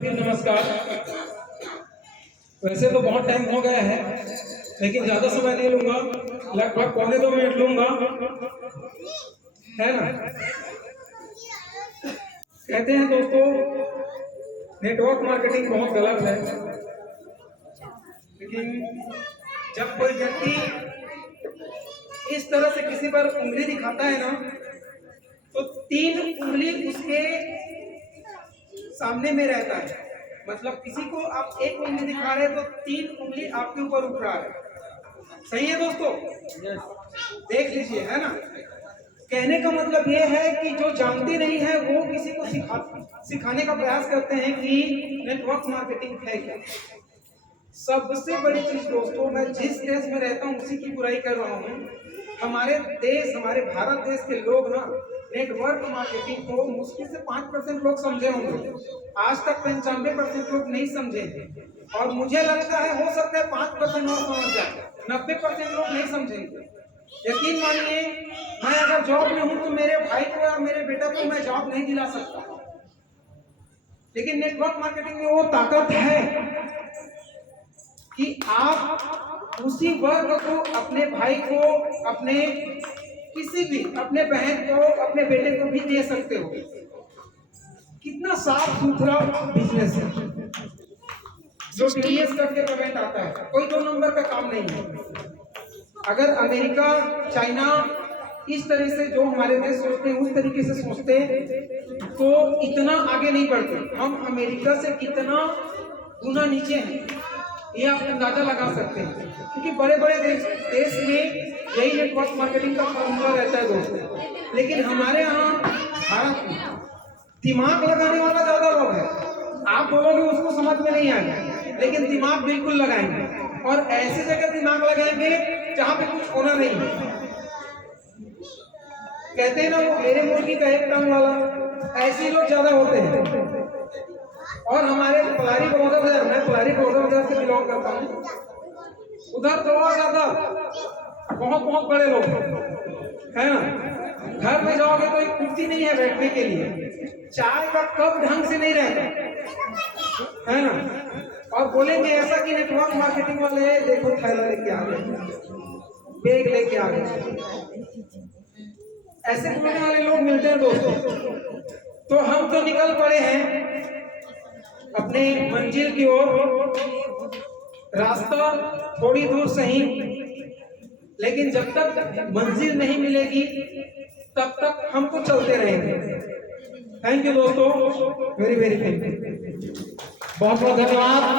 फिर नमस्कार। वैसे तो बहुत टाइम हो गया है, लेकिन ज़्यादा समय नहीं लूँगा, लगभग पौने 2 मिनट लूँगा, है ना। कहते हैं दोस्तों, नेटवर्क मार्केटिंग बहुत गलत है, लेकिन जब कोई व्यक्ति इस तरह से किसी पर उंगली दिखाता है ना, तो 3 उंगली उसके सामने में रहता है। मतलब किसी को आप 1 उंगली दिखा रहे हैं तो 3 उंगली आपके ऊपर उठ रहा है। सही है दोस्तों? देख लीजिए, है ना। कहने का मतलब ये है कि जो जानते नहीं है वो किसी को सिखाने का प्रयास करते हैं कि नेटवर्क मार्केटिंग है क्या। सबसे बड़ी चीज दोस्तों, मैं जिस देश में रहता हूँ उसी की बुराई कर रहा हूँ। हमारे देश, हमारे भारत देश के लोग ना नेटवर्क मार्केटिंग को मुश्किल से 5% लोग समझे होंगे। आज तक 95% लोग नहीं समझे, और मुझे लगता है हो सकता है 5% और समझ जाए, 90% लोग नहीं समझेंगे। यकीन मानिए, मैं अगर जॉब में हूँ तो मेरे भाई को या मेरे बेटा को मैं जॉब नहीं दिला सकता, लेकिन नेटवर्क मार्केटिंग में वो ताकत है कि आप उसी वर्ग को, अपने भाई को, अपने किसी भी, अपने बहन को, अपने बेटे को भी दे सकते हो। कितना साफ सुथरा बिजनेस है, जो टीडीएस करके पेमेंट आता है, कोई 2 नंबर का काम नहीं है। अगर अमेरिका, चाइना इस तरह से जो हमारे देश सोचते हैं उस तरीके से सोचते तो इतना आगे नहीं बढ़ते। हम अमेरिका से कितना गुना नीचे हैं, ये आप अंदाजा लगा सकते हैं, क्योंकि बड़े बड़े देश में यही नेटवर्क मार्केटिंग का फॉर्मूला रहता है दोस्तों। लेकिन हमारे यहाँ भारत में दिमाग लगाने वाला ज्यादा लोग है। आप बोलोगे उसको समझ में नहीं आएगा, लेकिन दिमाग बिल्कुल लगाएंगे, और ऐसी जगह दिमाग लगाएंगे जहाँ पे कुछ होना नहीं है। कहते हैं ना, वो मेरे मुर्गी का एक टांग वाला, ऐसे लोग ज्यादा होते हैं। और हमारे पलारी बड़ौदा बाजार, मैं पलारी बड़ौदा बाजार से बिलोंग करता हूँ, उधर तो और ज्यादा बहुत बहुत बड़े लोग है ना। घर में जाओगे तो एक कुर्सी नहीं है बैठने के लिए, चाय का कप ढंग से नहीं रहता, है ना। और बोलेंगे ऐसा कि नेटवर्क मार्केटिंग वाले देखो थैला लेके आ गए, बैग लेके आ गए, ऐसे बोलने वाले लोग मिलते हैं दोस्तों। तो हम तो निकल पड़े हैं अपने मंजिल की ओर। रास्ता थोड़ी दूर सही, लेकिन जब तक मंजिल नहीं मिलेगी तब तक हम तो चलते रहेंगे। थैंक यू दोस्तों, वेरी वेरी थैंक यू, बहुत बहुत धन्यवाद।